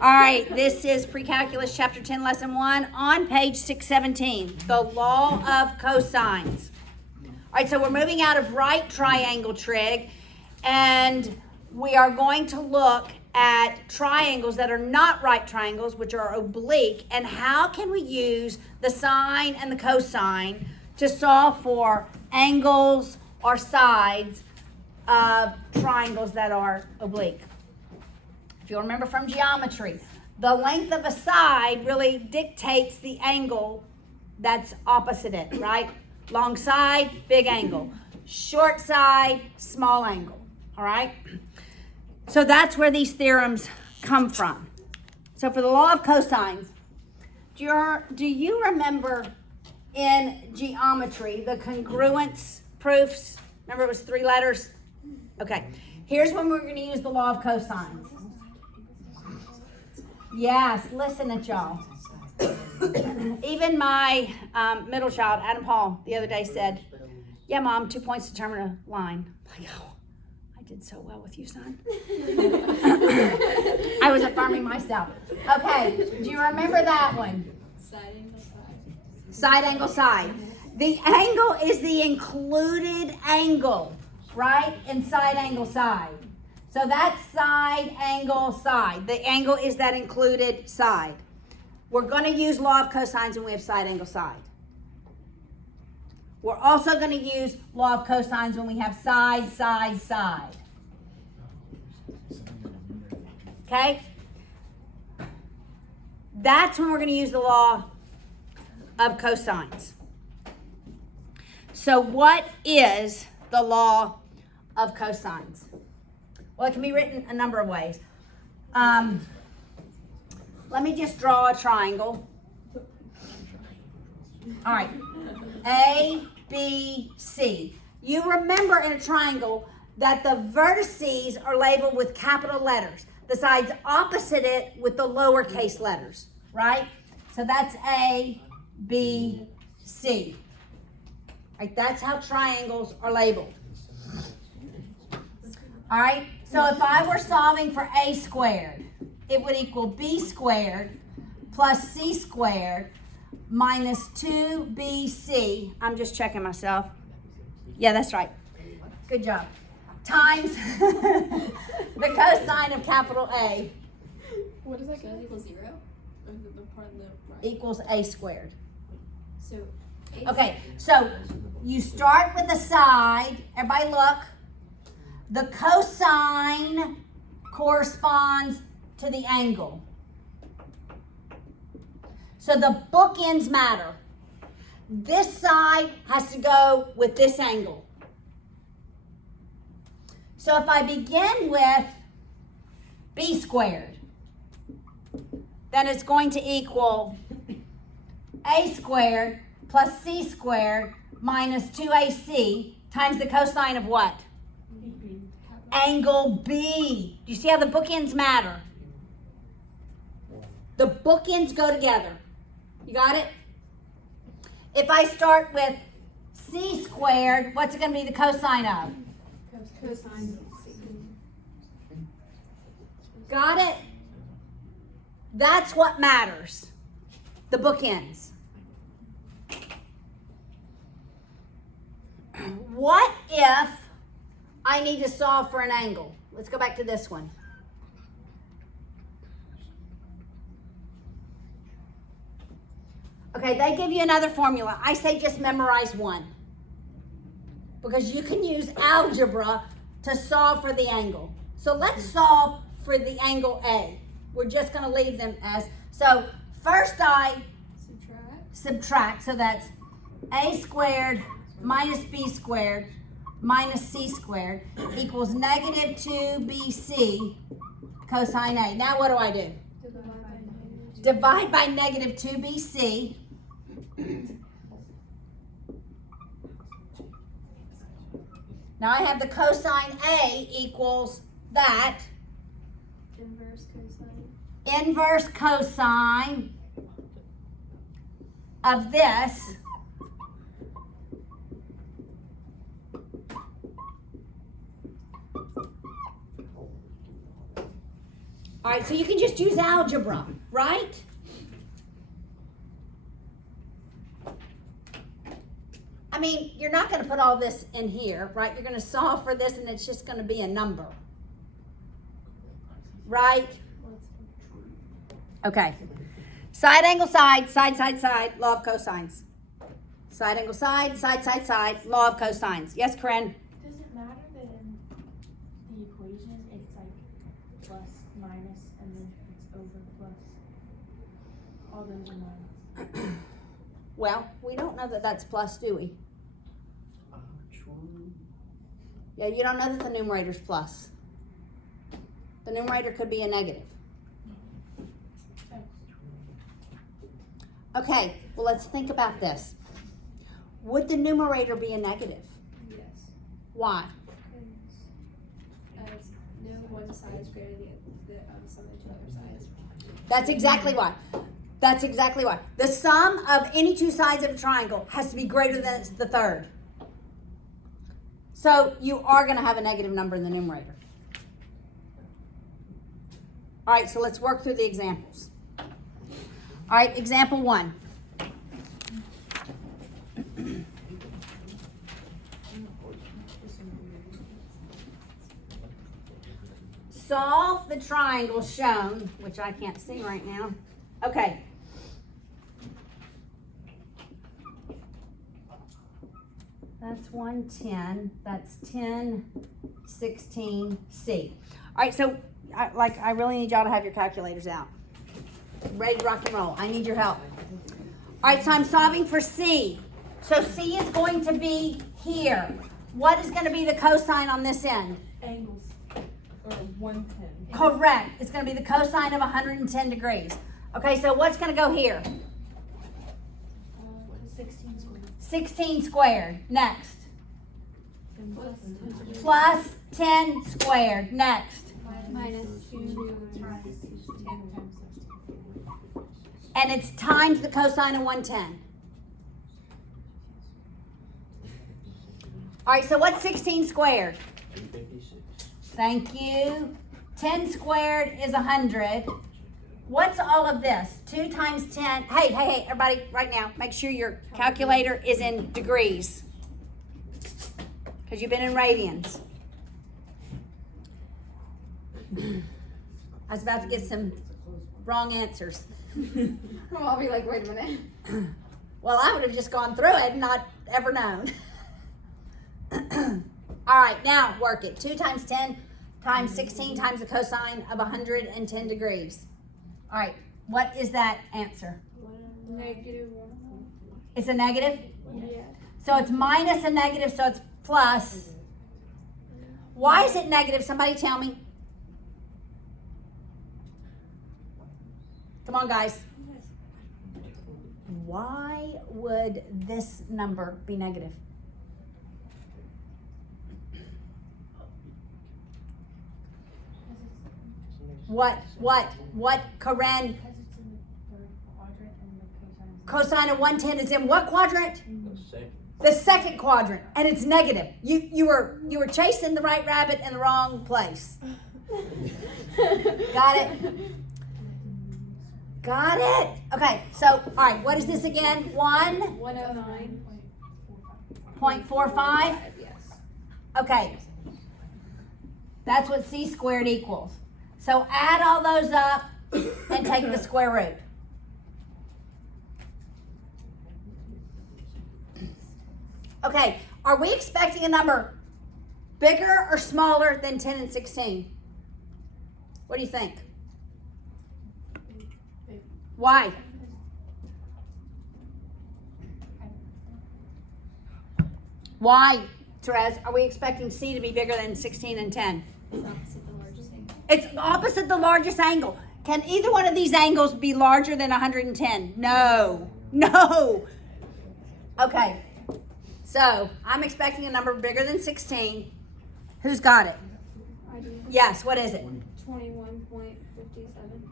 All right, this is Precalculus chapter 10, lesson 1 on page 617, the law of cosines. All right, so we're moving out of right triangle trig, and we are going to look at triangles that are not right triangles, which are oblique, and how can we use the sine and the cosine to solve for angles or sides of triangles that are oblique. If you remember from geometry, the length of a side really dictates the angle that's opposite it, right? Long side, big angle. Short side, small angle, all right? So that's where these theorems come from. So for the law of cosines, do you remember in geometry the congruence proofs? Remember it was 3 letters? Okay, here's when we're going to use the law of cosines. Yes, listen at y'all. Even my middle child, Adam Paul, the other day said, yeah, Mom, 2 points determine a line. I'm like, oh, I did so well with you, son. I was affirming myself. Okay, do you remember that one? Side angle side. Side angle side. The angle is the included angle, right? And side angle side. So that's side angle side. The angle is that included side. We're going to use law of cosines when we have side angle side. We're also going to use law of cosines when we have side, side, side. Okay? That's when we're going to use the law of cosines. So what is the law of cosines? Well, it can be written a number of ways. Let me just draw a triangle. All right. A, B, C. You remember in a triangle that the vertices are labeled with capital letters. The sides opposite it with the lowercase letters, right? So that's A, B, C. Right, that's how triangles are labeled. All right, so if I were solving for A squared, it would equal B squared plus C squared minus 2BC. I'm just checking myself. Yeah, that's right. Good job. Times the cosine of capital A. What does that get? Equals 0? Or the part on the right? Equals A squared. So Okay, so you start with the side. Everybody look. The cosine corresponds to the angle. So the bookends matter. This side has to go with this angle. So if I begin with B squared, then it's going to equal A squared plus C squared minus 2AC times the cosine of what? Angle B. Do you see how the bookends matter? The bookends go together. You got it? If I start with C squared, what's it going to be the cosine of? cosine. Got it? That's what matters. The bookends. What if I need to solve for an angle? Let's go back to this one. Okay, they give you another formula. I say just memorize one. Because you can use algebra to solve for the angle. So let's solve for the angle A. We're just going to leave them as, so first I subtract. So that's A squared minus B squared minus C squared equals negative 2BC cosine A. Now what do I do? Divide by negative 2BC. Now I have the cosine A equals that. Inverse cosine of this All right, so you can just use algebra, right? I mean, you're not going to put all this in here, right? You're going to solve for this and it's just going to be a number. Right? Okay. Side angle side, side, side, side, law of cosines. Side angle side, side, side, side, law of cosines. Yes, Corinne? Does it matter that in the equation it's like plus, minus, and then it's over plus? All those are minus. Well, we don't know that that's plus, do we? True. Yeah, you don't know that the numerator's plus. The numerator could be a negative. Okay, well, let's think about this. Would the numerator be a negative? Yes. Why? As no one side is greater than the sum of the two other sides. That's exactly why. That's exactly why. The sum of any two sides of a triangle has to be greater than the third. So you are going to have a negative number in the numerator. All right, so let's work through the examples. All right, example 1. Solve the triangle shown, which I can't see right now. Okay. That's 110. That's 10, 16, C. All right, so I really need y'all to have your calculators out. Ready to rock and roll. I need your help. All right, so I'm solving for C. So C is going to be here. What is going to be the cosine on this end? Angles. Or 110. Correct. It's going to be the cosine of 110 degrees. Okay, so what's going to go here? 16 squared. 16 squared. Next. And Plus 10 squared. Next. minus 2 times 10 times 16. And it's times the cosine of 110. All right, so what's 16 squared? 356. Thank you. 10 squared is 100. What's all of this? 2 times 10. Hey, everybody, right now, make sure your calculator is in degrees. Because you've been in radians. I was about to get some wrong answers. I'll be like, wait a minute. Well, I would have just gone through it and not ever known. All right, now work it. 2 times 10 times 16 times the cosine of 110 degrees. All right, what is that answer? -1. It's a negative? Yeah. So it's minus a negative, so it's plus. Why is it negative? Somebody tell me. Come on, guys. Why would this number be negative? What, Corinne? Because it's in the third quadrant and the cosine. Cosine of 110 is in what quadrant? The second. The second quadrant, and it's negative. You were chasing the right rabbit in the wrong place. Got it? Got it? Okay, so, all right, what is this again? 1.45? Yes. Okay. That's what C squared equals. So add all those up and take the square root. Okay, are we expecting a number bigger or smaller than 10 and 16? What do you think? Why? Why, Therese, are we expecting C to be bigger than 16 and 10? It's opposite the largest angle. It's opposite the largest angle. Can either one of these angles be larger than 110? No. Okay. So, I'm expecting a number bigger than 16. Who's got it? I do. Yes, what is it? 21.57.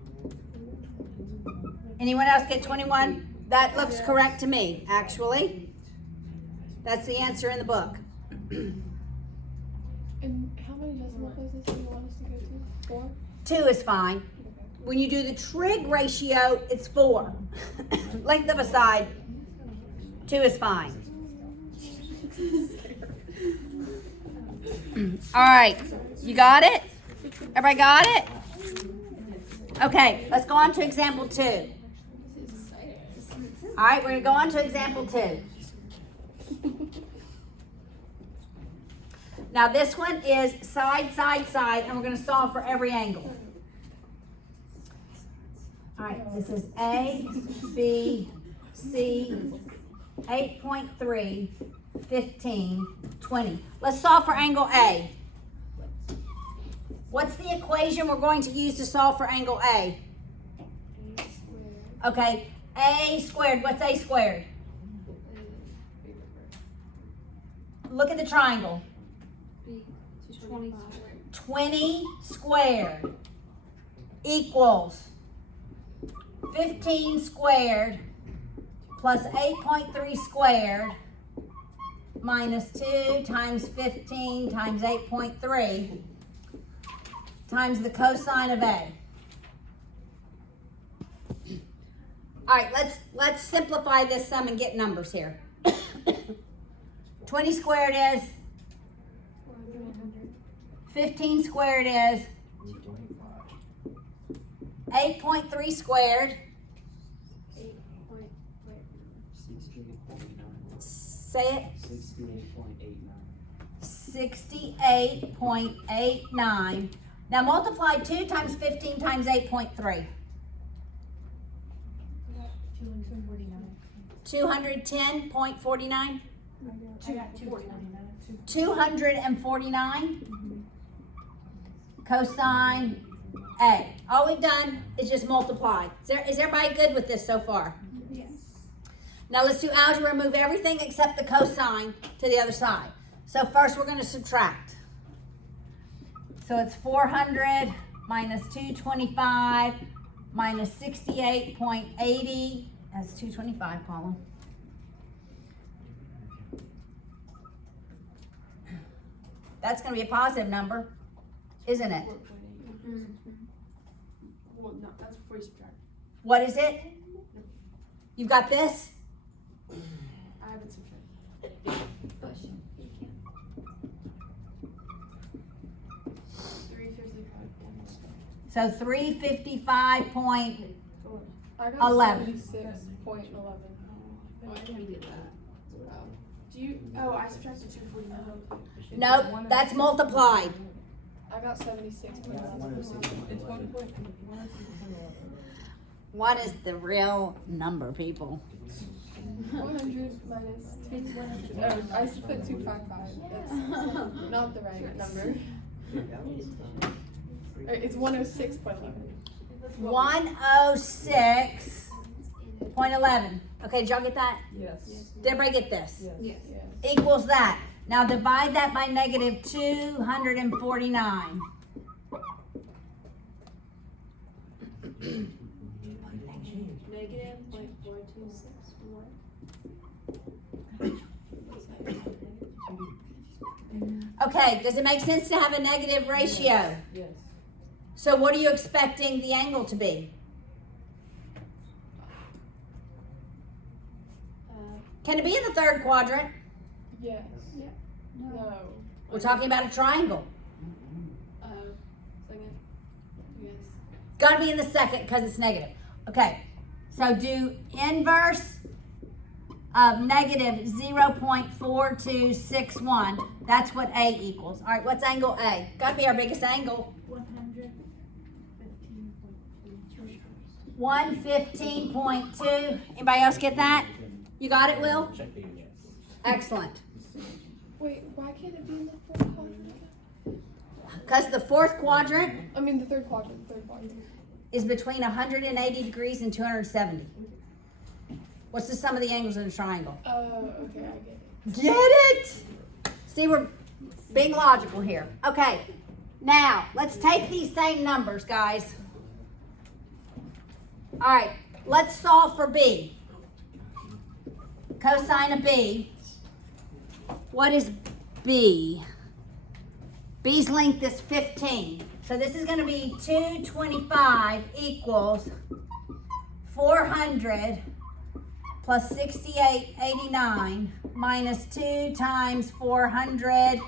Anyone else get 21? That looks correct to me, actually. That's the answer in the book. And how many decimal places do you want us to go to? 4? 2 is fine. When you do the trig ratio, it's 4. Length of a side, 2 is fine. All right, you got it? Everybody got it? Okay, let's go on to example 2. All right, we're going to go on to example 2. Now this one is side, side, side, and we're going to solve for every angle. All right, this is A, B, C, 8.3, 15, 20. Let's solve for angle A. What's the equation we're going to use to solve for angle A? Okay, A squared. What's A squared? Look at the triangle. 20 squared equals 15 squared plus 8.3 squared minus 2 times 15 times 8.3 times the cosine of A. All right, let's simplify this sum and get numbers here. 20 squared is 15 squared is 8.3 squared. Say it. 68.89. Now multiply 2 times 15 times 8.3. 210.49. 249. Cosine A. All we've done is just multiply. Is everybody good with this so far? Yes. Now let's do algebra and move everything except the cosine to the other side. So first we're going to subtract. So it's 400 minus 225 minus 68.80. That's 225, Paula. That's going to be a positive number, isn't it? Well, no, that's before you subtract. What is it? You've got this? I haven't subtracted. So 355 point. I got 11. 76.11. Oh, I didn't get that. Do you? Oh, I subtracted 249. Nope, that's multiplied. I got 76.11. It's 1.1. What is the real number, people? 100 minus 200. Oh, I just put 255. That's not the right number. It's 106.11. 106.11. Okay, did y'all get that? Yes. Did everybody get this? Yes. Equals that. Now divide that by negative 249. Negative 0.4261. Okay, does it make sense to have a negative ratio? Yes. So what are you expecting the angle to be? Can it be in the third quadrant? Yes. Yeah. No. We're talking about a triangle. Second. Yes. Got to be in the second because it's negative. Okay, so do inverse of negative 0.4261. That's what A equals. All right, what's angle A? Got to be our biggest angle. 115.2. Anybody else get that? You got it, Will? Excellent. Wait, why can't it be in the fourth quadrant? Because the fourth quadrant I mean, the third quadrant. is between 180 degrees and 270. What's the sum of the angles in a triangle? Oh, okay, I get it. Get it? See, we're being logical here. Okay, now let's take these same numbers, guys. All right, let's solve for B. Cosine of B. What is B? B's length is 15. So this is going to be 225 equals 400 plus 6889 minus 2 times 400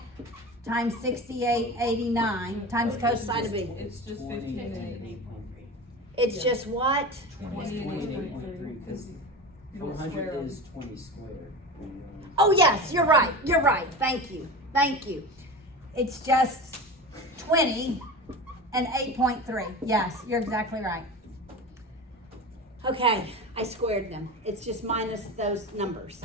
times 6889 times cosine of B. It's just 15. It's just what? It's 28.3 because 400 is 20 squared. Oh yes, you're right. You're right. Thank you. Thank you. It's just 20 and 8.3. Yes, you're exactly right. Okay, I squared them. It's just minus those numbers.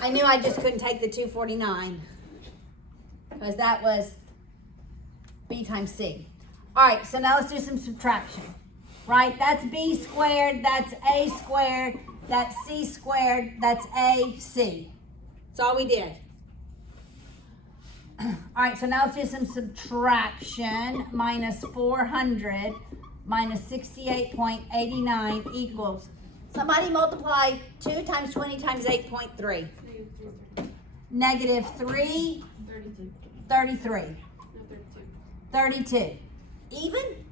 I knew I just couldn't take the 249 because that was B times C. All right, so now let's do some subtraction. Right, that's B squared, that's A squared, that's C squared, that's AC. That's all we did. All right, so now let's do some subtraction. Minus 400 minus 68.89 equals. Somebody multiply 2 times 20 times 8.3. Negative 3. 32. 33. No, 32. 32. Even?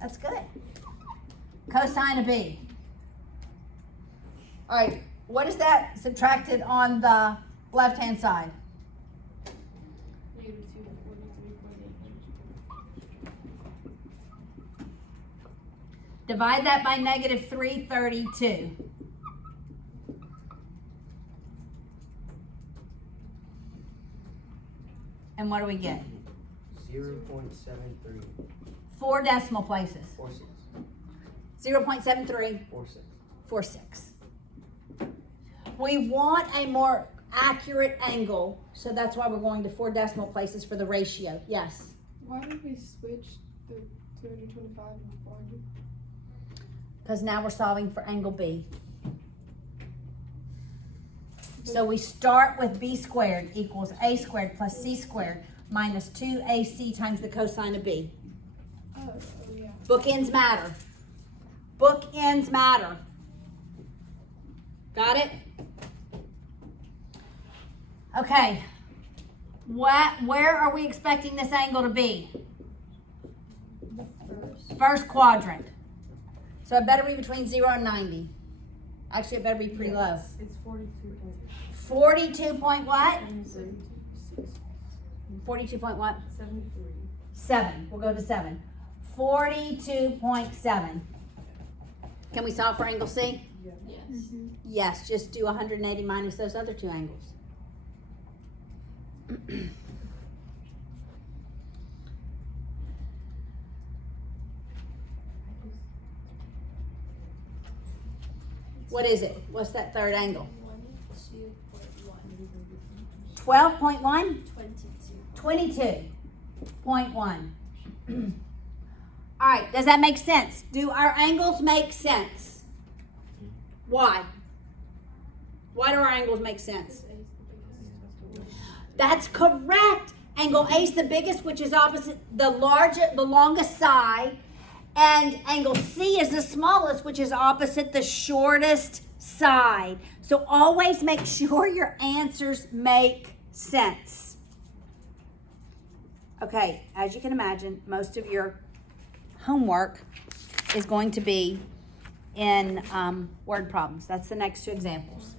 That's good. Cosine of B. All right, what is that subtracted on the left-hand side? Negative 2 to 43.8. Divide that by negative 332. And what do we get? 0.73. 4 decimal places. 46. 0.73. 46. 46. We want a more accurate angle, so that's why we're going to 4 decimal places for the ratio. Yes? Why did we switch the 225 and 400? Because now we're solving for angle B. So we start with B squared equals A squared plus C squared minus 2AC times the cosine of B. Oh, yeah. Bookends matter. Bookends matter. Got it? Okay. Where are we expecting this angle to be? The first. First quadrant. So it better be between 0 and 90. Actually, it better be pretty low. It's 42. 42 point what? 72. 42 point what? 73. 7. We'll go to 7. 42.7. Can we solve for angle C? Yes. Mm-hmm. Yes, just do 180 minus those other 2 angles. What is it? What's that third angle? 22.1. 12.1? 22. 22.1. All right, does that make sense? Do our angles make sense? Why? Why do our angles make sense? That's correct. Angle A is the biggest, which is opposite the longest side, and angle C is the smallest, which is opposite the shortest side. So always make sure your answers make sense. Okay, as you can imagine, most of your homework is going to be in word problems. That's the next 2 examples.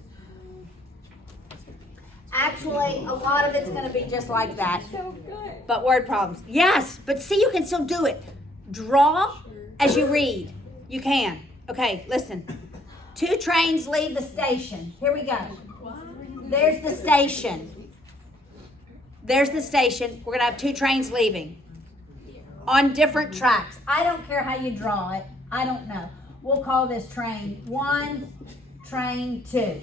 Actually, a lot of it's going to be just like that. So good. But word problems. Yes, but see, you can still do it. Draw as you read. You can. Okay, listen. 2 trains leave the station. Here we go. There's the station. There's the station. We're going to have 2 trains leaving on different tracks. I don't care how you draw it. I don't know. We'll call this train 1, train 2.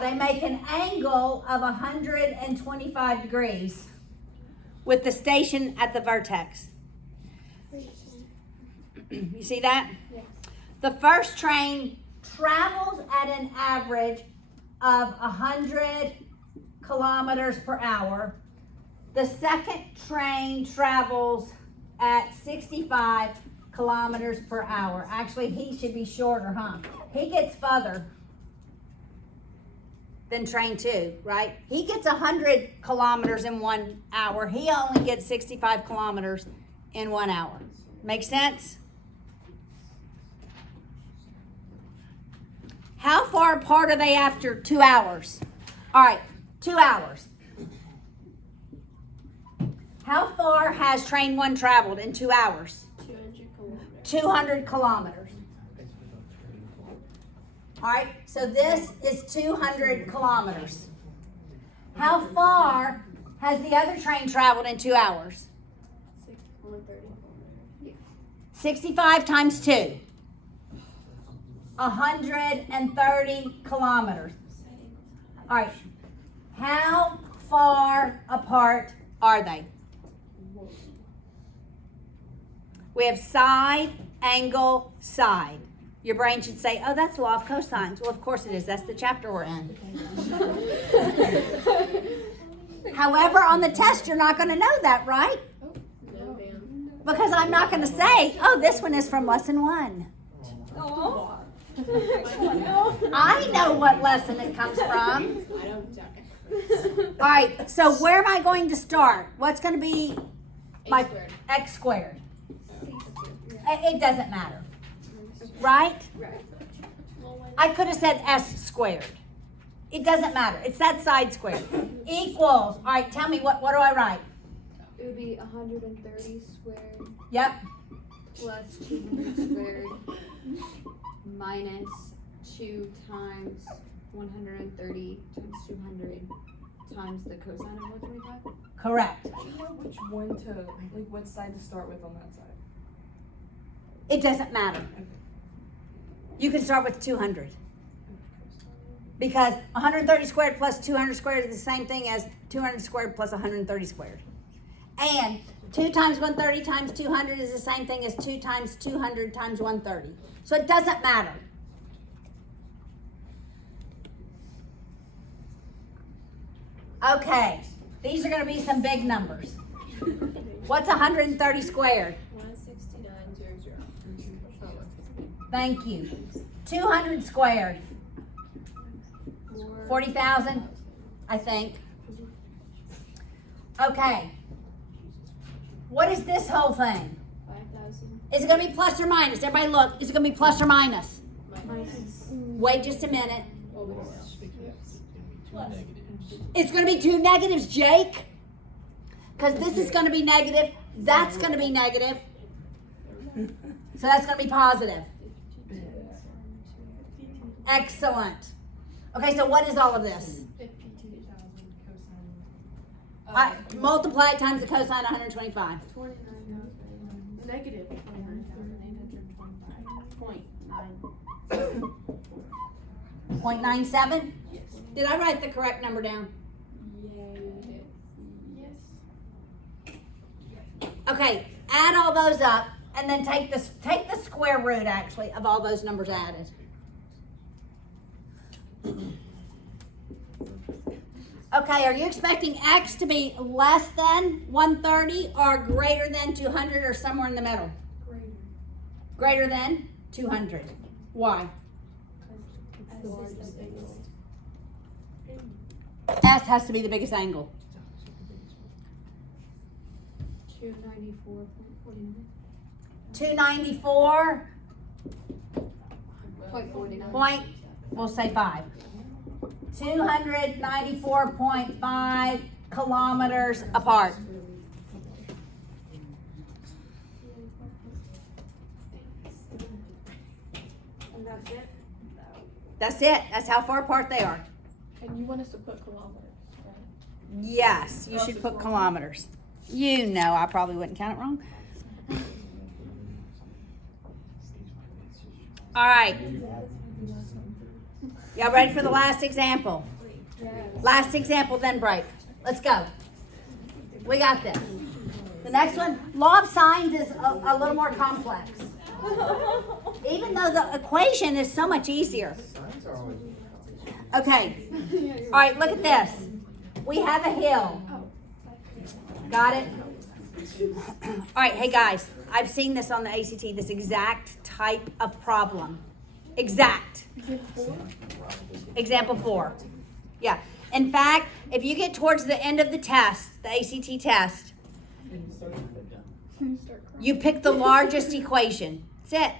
They make an angle of 125 degrees with the station at the vertex. You see that? Yes. The first train travels at an average of 100 kilometers per hour. The second train travels at 65 kilometers per hour. Actually, he should be shorter, huh? He gets further than train 2, right? He gets 100 kilometers in 1 hour. He only gets 65 kilometers in 1 hour. Make sense? How far apart are they after 2 hours? All right, 2 hours. How far has train 1 traveled in 2 hours? 200 kilometers. All right, so this is 200 kilometers. How far has the other train traveled in 2 hours? 65 times 2. 130 kilometers. All right, how far apart are they? We have side, angle, side. Your brain should say, oh, that's law of cosines. Well, of course it is. That's the chapter we're in. However, on the test, you're not going to know that, right? Because I'm not going to say, oh, this one is from lesson 1. I know what lesson it comes from. All right, so where am I going to start? What's going to be my x squared? It doesn't matter. Right? I could have said s squared. It doesn't matter. It's that side squared. Equals. All right, tell me, what do I write? It would be 130 squared Yep. plus 200 squared minus 2 times 130 times 200 times the cosine of 125. Correct. Do you know which one to, like, what side to start with on that side? It doesn't matter. You can start with 200. Because 130 squared plus 200 squared is the same thing as 200 squared plus 130 squared. And 2 times 130 times 200 is the same thing as 2 times 200 times 130. So it doesn't matter. Okay, these are going to be some big numbers. What's 130 squared? 169.00. Thank you. 200 squared. 40,000, I think. Okay. What is this whole thing? 5,000 Is it going to be plus or minus? Everybody look. Is it going to be plus or minus? minus. Wait just a minute. Plus. It's going to be 2 negatives, Jake. Because this is going to be negative. That's going to be negative. So that's going to be positive. Excellent. Okay, so what is all of this? 52,000 cosine. I multiply it times the cosine 125. Negative 29,825.9. 0.97? Did I write the correct number down? Yes. Okay, add all those up and then take the square root actually of all those numbers added. Okay, are you expecting x to be less than 130 or greater than 200 or somewhere in the middle? Greater than 200. Why? S has to be the biggest angle. 294.49. 294 .49. point, we'll say 5. 294.5 kilometers apart. And that's it? That's it. That's how far apart they are. And you want us to put kilometers, right? Yes, you should put kilometers. You know I probably wouldn't count it wrong. All right. Y'all ready for the last example? Last example, then break. Let's go. We got this. The next one, law of sines is a little more complex. Even though the equation is so much easier. Okay. All right, look at this. We have a hill. Got it? All right, hey guys, I've seen this on the ACT, this exact type of problem. Exact. Example 4. Yeah. In fact, if you get towards the end of the test, the ACT test, you pick the largest equation. That's it.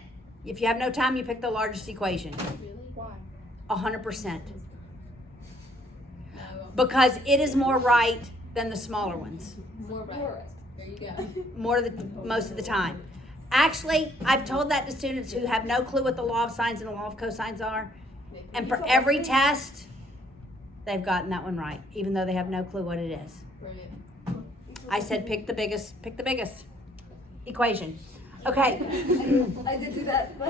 If you have no time, you pick the largest equation. Why? 100%. Because it is more right than the smaller ones. More right. There you go. Most of the time. Actually, I've told that to students who have no clue what the law of sines and the law of cosines are. And for every test, they've gotten that one right, even though they have no clue what it is. Brilliant. I said pick the biggest equation. Okay. I did do that, but.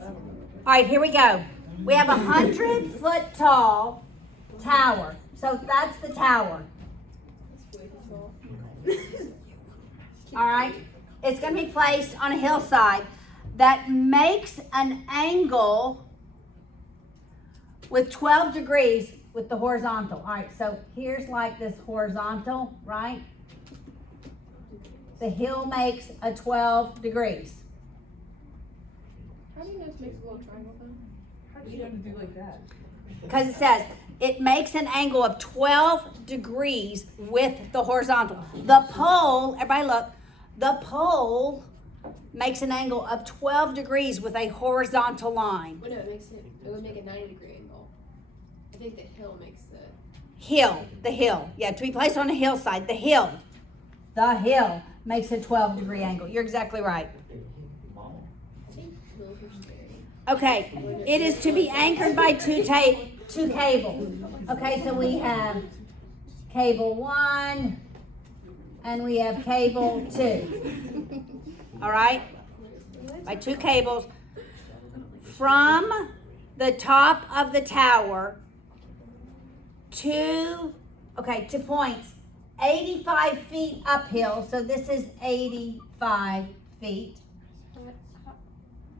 All right, here we go. We have 100-foot tall tower. So that's the tower. All right. It's going to be placed on a hillside that makes an angle with 12 degrees with the horizontal. All right, so here's like this horizontal, right? The hill makes a 12 degrees. How do you know it makes a little triangle then? How do you have to do like that? Because it says it makes an angle of 12 degrees with the horizontal. The pole, everybody look, the pole makes an angle of 12 degrees with a horizontal line. Well, no, it would make a 90-degree angle. I think the hill makes The hill. Yeah, to be placed on a hillside, the hill makes a 12-degree angle. You're exactly right. Okay, it is to be anchored by two cables. Okay, so we have cable 1 and we have cable 2. All right, by 2 cables from the top of the tower to points 85 feet uphill. So this is 85 feet.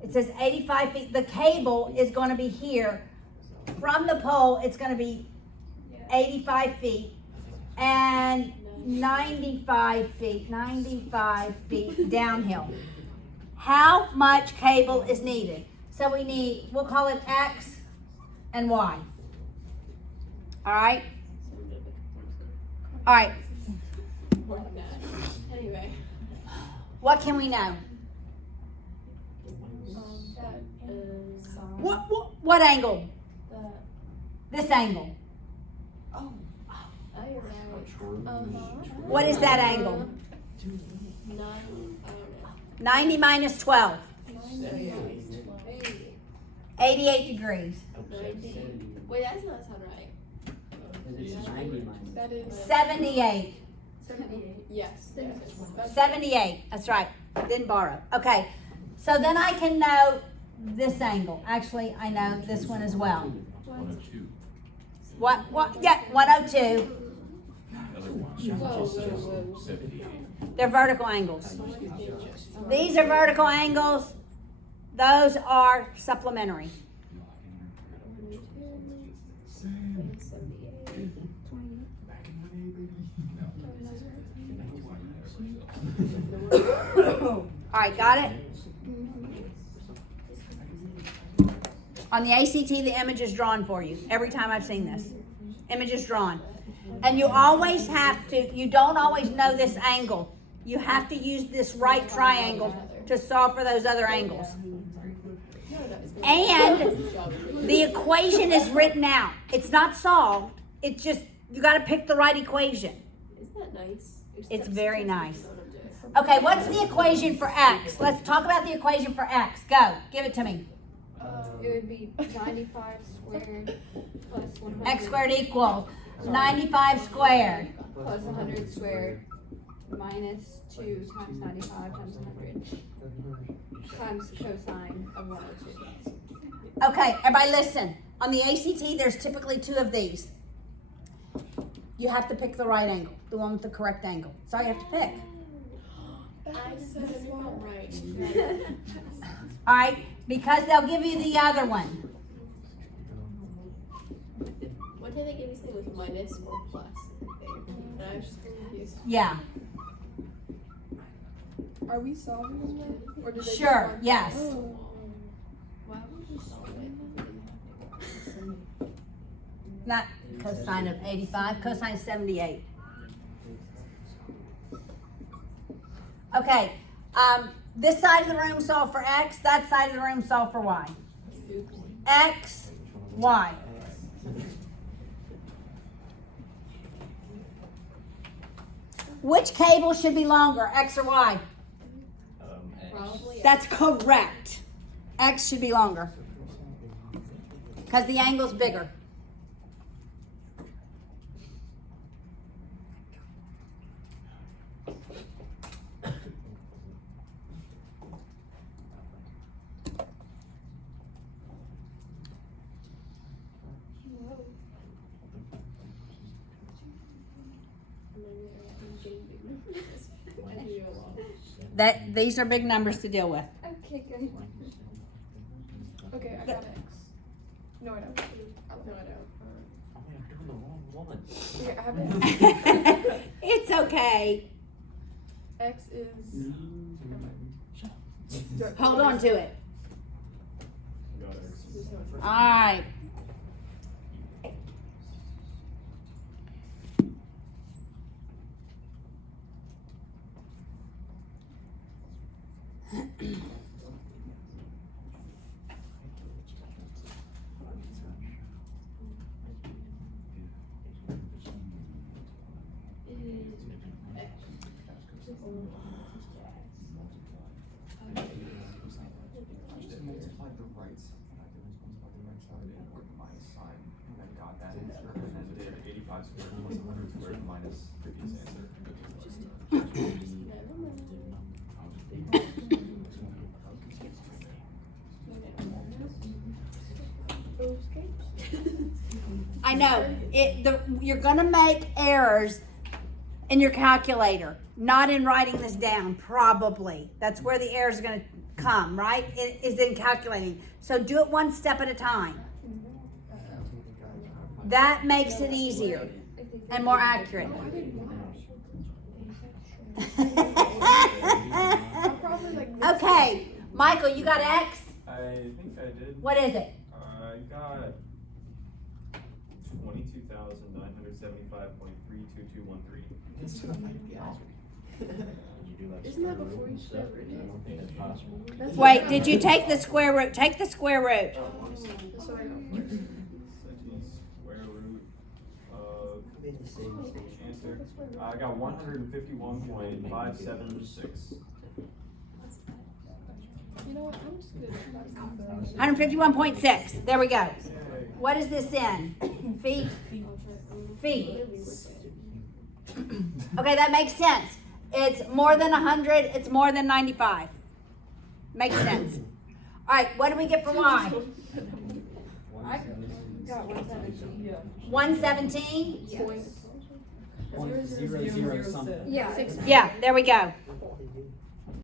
It says 85 feet. The cable is going to be here. From the pole, it's going to be 85 feet and 95 feet downhill. How much cable is needed? So we'll call it X and Y. All right? All right. Anyway. What can we know? What angle? This angle. Oh, you're right. What is that angle? 90 minus 12. 88 degrees. Wait, that does not sound right. That is 78. 78. Yes. 78. That's right. Didn't borrow. Okay. So then I can know this angle. Actually, I know this one as well. 102. What? Yeah, 102. Other ones, 78. They're vertical angles. These are vertical angles. Those are supplementary. All right, got it? On the ACT, the image is drawn for you. Every time I've seen this. Image is drawn. And you always have to, you don't always know this angle. You have to use this right triangle to solve for those other angles. And the equation is written out. It's not solved. It's just, you got to pick the right equation. Isn't that nice? It's very nice. Okay, what's the equation for X? Let's talk about the equation for X. Go, give it to me. It would be 95 squared plus 100. X squared equals 95 squared. Plus 100 squared minus 2 times 95 times 100 times the cosine of 102. Okay, everybody listen. On the ACT, there's typically 2 of these. You have to pick the right angle, the one with the correct angle. So you have to pick. I said it right. All right, because they'll give you the other one. What did they give you? Say with minus or plus? And I was just confused. Yeah, Are we solving them then? Or did they sure, just yes. Why would we solve it? Not, Cosine of 85, cosine of 78. Okay, this side of the room solve for x, that side of the room solve for y. X, y. Which cable should be longer, x or y? Probably. That's correct. X should be longer. Because the angle's bigger. These are big numbers to deal with. Okay, good. Okay, I got X. No, I don't. No, I don't. Okay, I have X. It's okay. X is. Hold on to it. All right. Just multiplied the right side. I multiplied the right side and worked my sign. And I got that answer. And then did 85 squared plus 100 squared minus previous answer. I know. You're going to make errors in your calculator, not in writing this down, probably. That's where the errors are going to come, right? It is in calculating. So do it one step at a time. That makes it easier and more accurate. Okay, Michael, you got X? I think I did. What is it? I got 22,975.32213. Isn't that before you square root it? Wait, did you take the square root? Take the square root. So I got first. Square root of answer. I got 151.576. You know what? I'm just gonna. 151.6. There we go. What is this in? Feet? Feet. Okay, that makes sense. It's more than 100. It's more than 95. Makes sense. All right, what do we get for Y? I got 117. 117? Yes. 0, 0, 0, something. Yeah. Yeah, there we go.